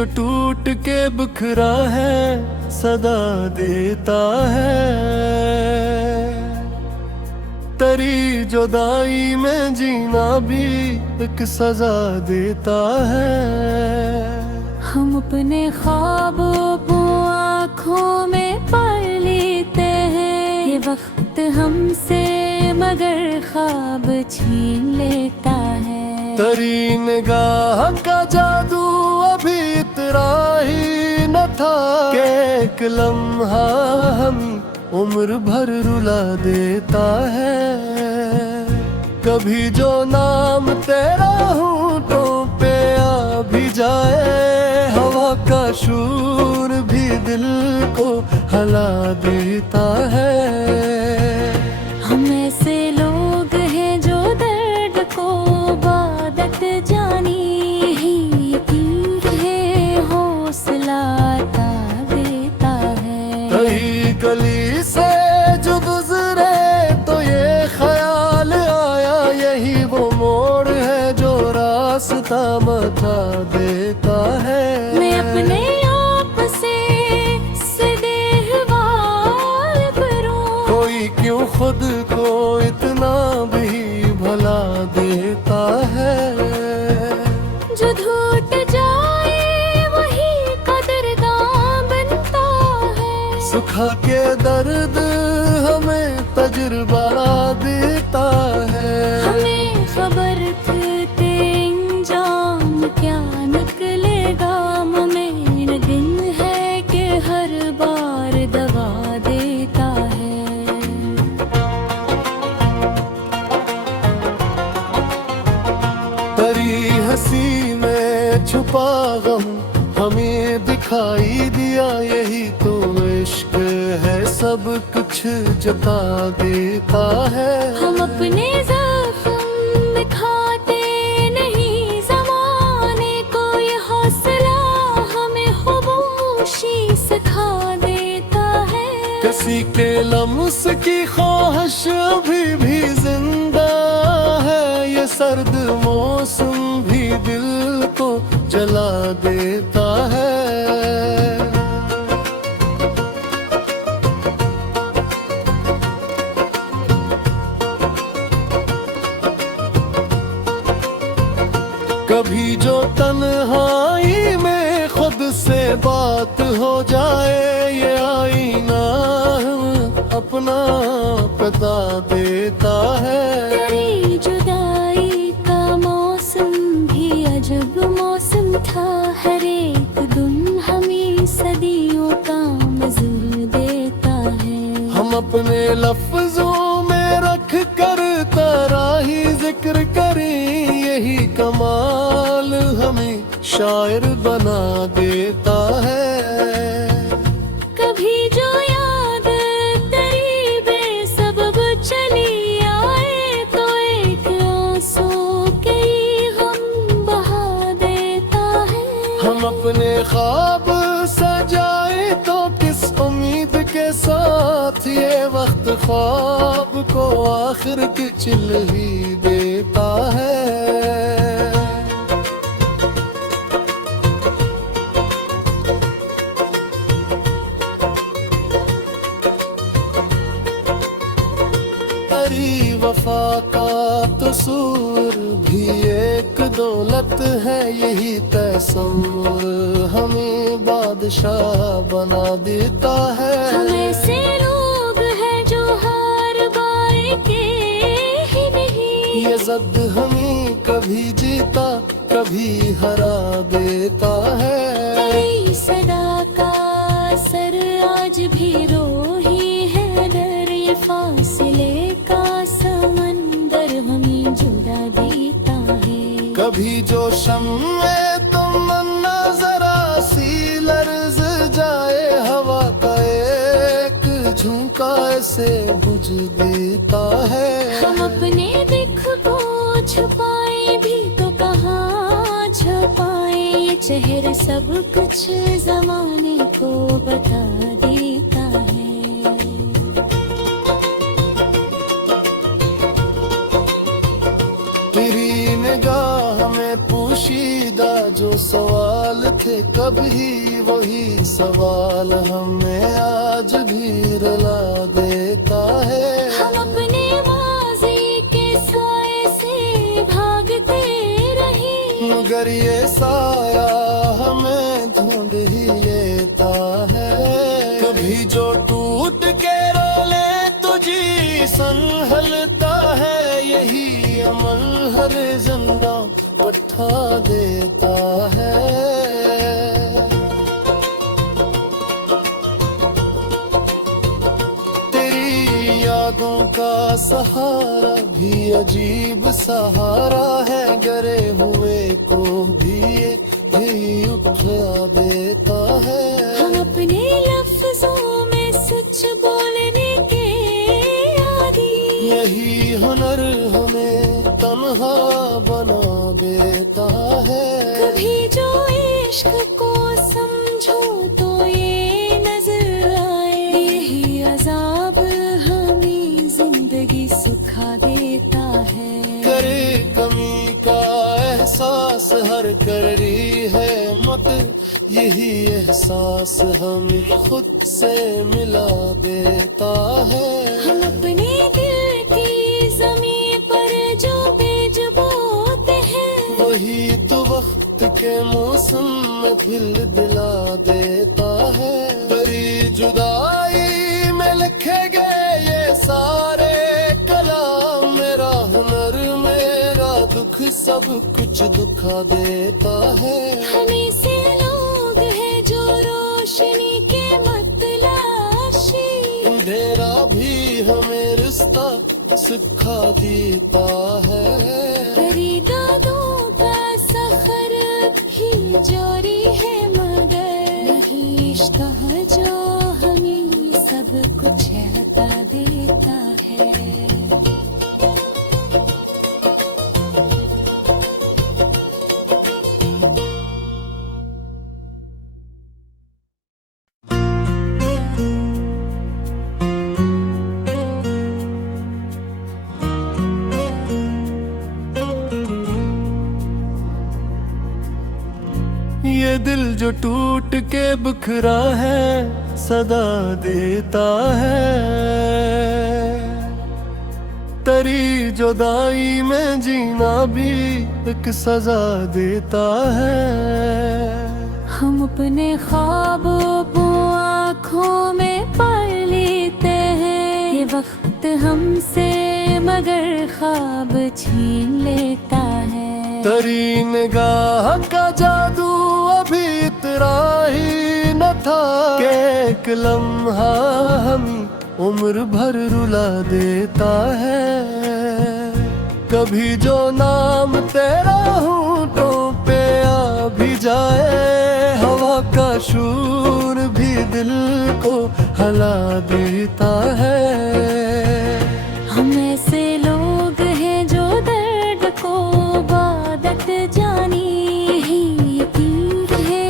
जो टूट के बिखरा है सदा देता है। तेरी जुदाई में जीना भी एक सजा देता है। हम अपने ख्वाबों को आँखों में पाल लेते हैं, ये वक्त हमसे मगर ख्वाब छीन लेता है। तेरी निगाह का जादू अभी इतना ही न था कि एक लम्हा हम उम्र भर रुला देता है। कभी जो नाम तेरा होठों पे आ भी जाए, हवा का शूर भी दिल को हला देता है। हम ऐसे लोग हैं जो दर्द को इबादत जानी ही, यकीन है हौसला अता देता है। कहीं गली से जो गुजरे तो ये ख्याल आया, यही वो मोड़ है जो रास्ता बता देता है। मैं अपने आप से देहवाल करूं, कोई क्यों खुद को इतना भी भला देता है। जो टूट जाए वही कदरदान बनता है। सुखा के दर्द हमें तजुर्बा देता है। हमें खबर थी कि अंजाम क्या निकलेगा, हमें यकीन है कि हर बार दवा देता है। तेरी हंसी में छुपा गम हमें दिखाई दिया, यही तो इश्क है सब कुछ जता देता है। हम अपने ज़ख्म दिखाते नहीं ज़माने को, ये हौसला हमें खामोशी सिखा देता है। किसी के लम्स की ख्वाहिश अभी भी जिंदा है, ये सर्द मौसम भी दिल को जला देता है। कभी जो तन्हाई में खुद से बात हो जाए, ये आईना अपना बता देता है। तेरी जुदाई का मौसम भी अजब मौसम था, हर एक दिन हमें सदियों का मज़ूर देता है। हम अपने लफ्जों में रख कर तराही जिक्र करें, यही कमाल हमें शायर बना देता है। कभी जो याद तेरी बेसबब चली आए, तो एक आंसू के हम बहा देता है। हम अपने ख्वाब सजाए तो किस उम्मीद के साथ, ये वक्त ख्वाब को आखिर की चिल ही देता है। तेरी वफा का तस्वीर भी एक दौलत है, यही तस्वीर हमें बादशाह बना देता है। हम ऐसे लोग हैं जो हार बार के ही नहीं, ये ज़द हमें कभी जीता कभी हरा देता है। तेरी सदा का असर आज भी रो ही है डर, ये फासले का समंदर हमें जुड़ा देता है। कभी जो शम्मे तमन्ना जरा सी लर्ज जाए, हवा का एक झोंका ऐसे बुझ देता है। हम अपने दिख को छुपाए भी तो कहाँ छुपाए, ये चेहरा सब कुछ जमाने को बता देता है। तेरी निगाह में पोशीदा जो सवाल थे, कभी वही सवाल हमें आज भी रुला देता है। हम अपने माज़ी के साए से भागते रहे, मगर ये साया हमें ढूंढ ही लेता है। कभी जो टूट के रोले तो जी संभलता है, यही अमल हर जिंदा उठा देता है। तेरी यादों का सहारा भी अजीब सहारा है, गिरे हुए को भी उठा देता है। हम अपने लफ्जों में सच बोलने के आदी, यही हुनर हमें तन्हा बना देता है। कभी जो इश्क को समझो तो ये नजर आए, यही अजाब हमें जिंदगी सिखा देता है। करे कमी का एहसास हर कर रही है मत, यही एहसास हमें खुद से मिला देता है। हम अपने दिल की ज़मीं पर जो बीज बोते हैं, वही तो वक्त के मौसम में दिल दिला देता है। तेरी जुदाई में लिखे गए ये सारे कलाम, मेरा हुनर मेरा दुख सब कुछ दुखा देता है। हमें से लोग हैं जो रोशनी के मतलाशी, अंधेरा भी हमें रिश्ता सिखा देता है। तेरी दादों का सफर ही जारी है, मगर यही इश्क है जो हमें सब कुछ हटा देता है। ये दिल जो टूट के बिखरा है सदा देता है। तेरी जुदाई में जीना भी एक सजा देता है। हम अपने ख्वाबों को आँखों में पढ़ लेते हैं, ये वक्त हमसे मगर ख्वाब छीन लेता है। तेरी निगाह का जादू अभी इतना ही न था कि एक लम्हा हम उम्र भर रुला देता है। कभी जो नाम तेरा होठों पे आ भी जाए, हवा का शूर भी दिल को हिला देता है। हम ऐसे लोग हैं जो दर्द को बादत जानी, यकीन है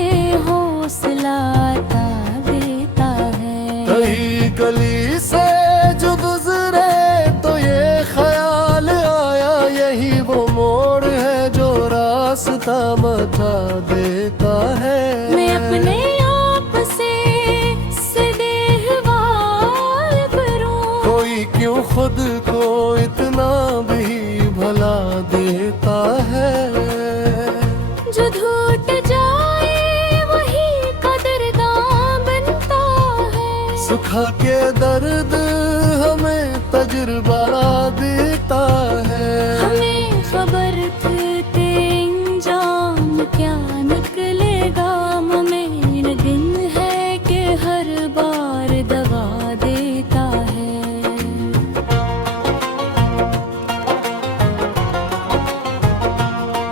हौसला अता देता है। कहीं गली से जो गुजरे तो ये ख्याल आया, यही वो मोड़ है जो रास्ता बता देता है। मैं अपने आप से सदेहवाल करूं, कोई क्यों खुद को इतना भी भला देता है। जो टूट जाए वही कदरदान बनता है। सुखा के दर्द हमें तजुर्बा देता है। हमें खबर थी इंजाम क्या निकलेगा, मुमकिन दिन है कि हर बार दगा देता है।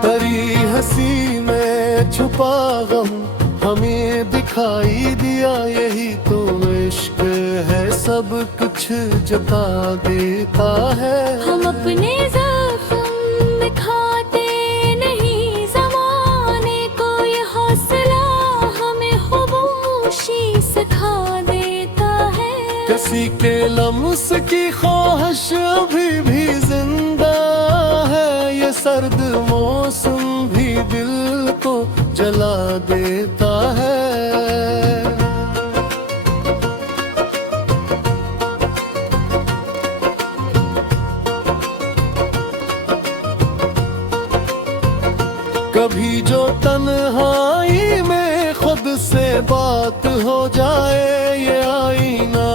तेरी हंसी में छुपा गम हमें दिखाई दिया, यही तो इश्क है सब कुछ जता देता है। हम अपने ज़ख्म खाते नहीं ज़माने को, ये हौसला हमें खामोशी सिखा देता है। किसी के लम्स की ख्वाहिश अभी भी जिंदा है, ये सर्द मौसम भी दिल को जला देता है। कभी जो तन्हाई में खुद से बात हो जाए, ये आईना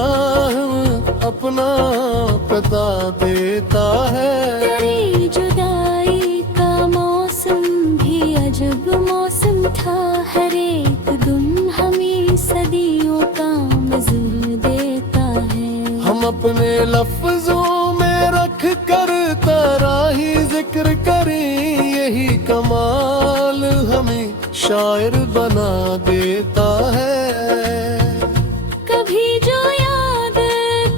अपना बता देता है। तेरी जुदाई का मौसम भी अजब मौसम था, हर एक दिन हमें सदियों का मज़ूर देता है। हम अपने लफ्जों में रख कर तराही जिक्र करें, यही कमाल हमें शायर बना देता है। कभी जो याद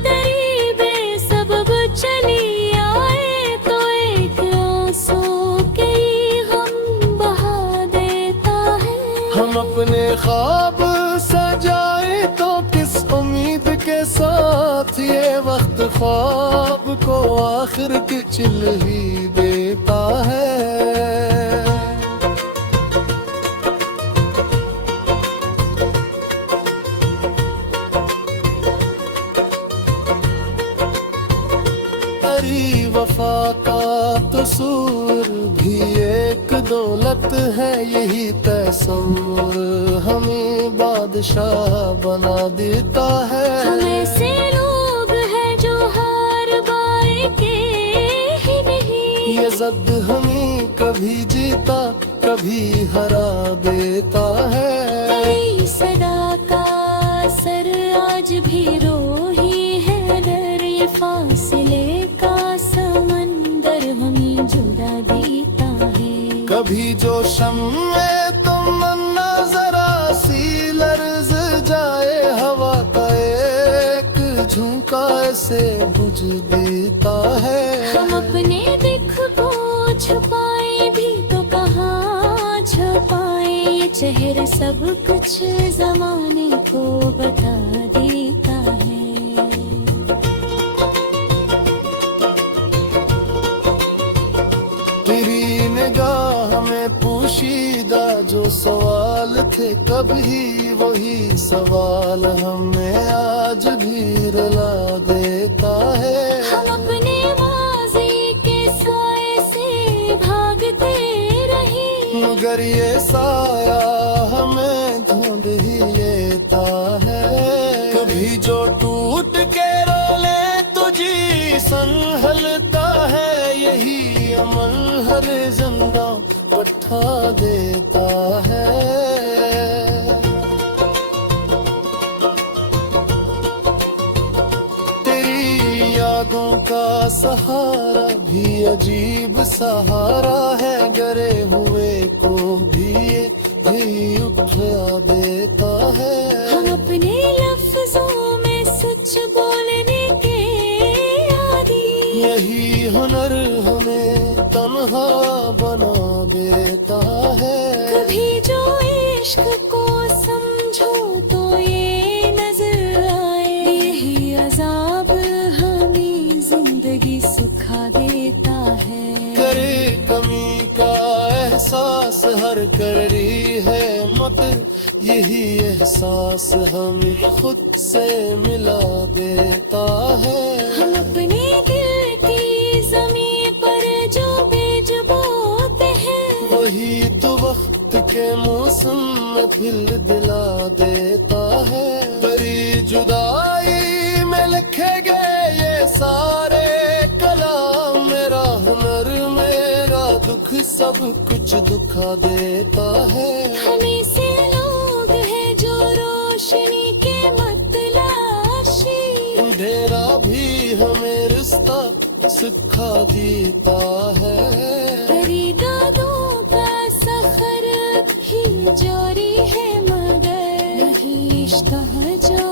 तेरी बेसबब चली आए, तो एक आंसू के हम बहा देता है। हम अपने ख्वाब सजाए तो किस उम्मीद के साथ, ये वक्त ख्वाब को आखिर की चिल ही देता है। तेरी वफा का कसूर भी एक दौलत है, यही तसव्वुर हमें बादशाह बना देता है। हम ऐसे लोग हैं जो हार बाए के ही नहीं, ये ज़द हमें कभी जीता कभी हरा देता है। तेरी सदा का असर आज भी रो ही है डर, ये फासले का समंदर हमें जुदा देता है। कभी जो शम्मे तमन्ना जरा सी लर्ज जाए, हवा का एक झोंका ऐसे बुझ देता है। हम अपने दिख को छुपाए भी तो कहाँ छुपाए, ये चेहरा सब कुछ जमाने को बता देता है। तेरी निगाह में पोशीदा जो सवाल थे कभी, वही सवाल हमें आज भी रुला देता है। हम अपने माज़ी के साए से भागते रहे, मगर ये साया हमें ढूंढ ही लेता है। कभी जो टूट के रोले तुझी संभलता है, यही अमल हर जिंदा उठा देता है। तेरी यादों का सहारा भी अजीब सहारा है, गरे हुए को भी ये भी उठा देता है। हम अपने लफ्जों में सच बोलने के आदी, यही हुनर हमें तन्हा बना देता है। कभी जो इश्क को समझो तो ये नजर आए, यही अजाब हमें जिंदगी सिखा देता है। करे कमी का एहसास हर कर रही है मत, यही एहसास हमें खुद से मिला देता है। हम अपने दिल की ज़मीं पर जो बीज बोते हैं, वही तो वक्त के मौसम में फिर दिला देता है। तेरी जुदाई में लिखे गए ये सारे कलाम, मेरा हुनर मेरा दुख सब कुछ दुखा देता है। हमें से लोग हैं जो रोशनी के मतलाशी, अंधेरा भी हमें रिश्ता सिखा देता है। तेरी दादों का सफर ही जारी है, मगर यही रिश्ता है जो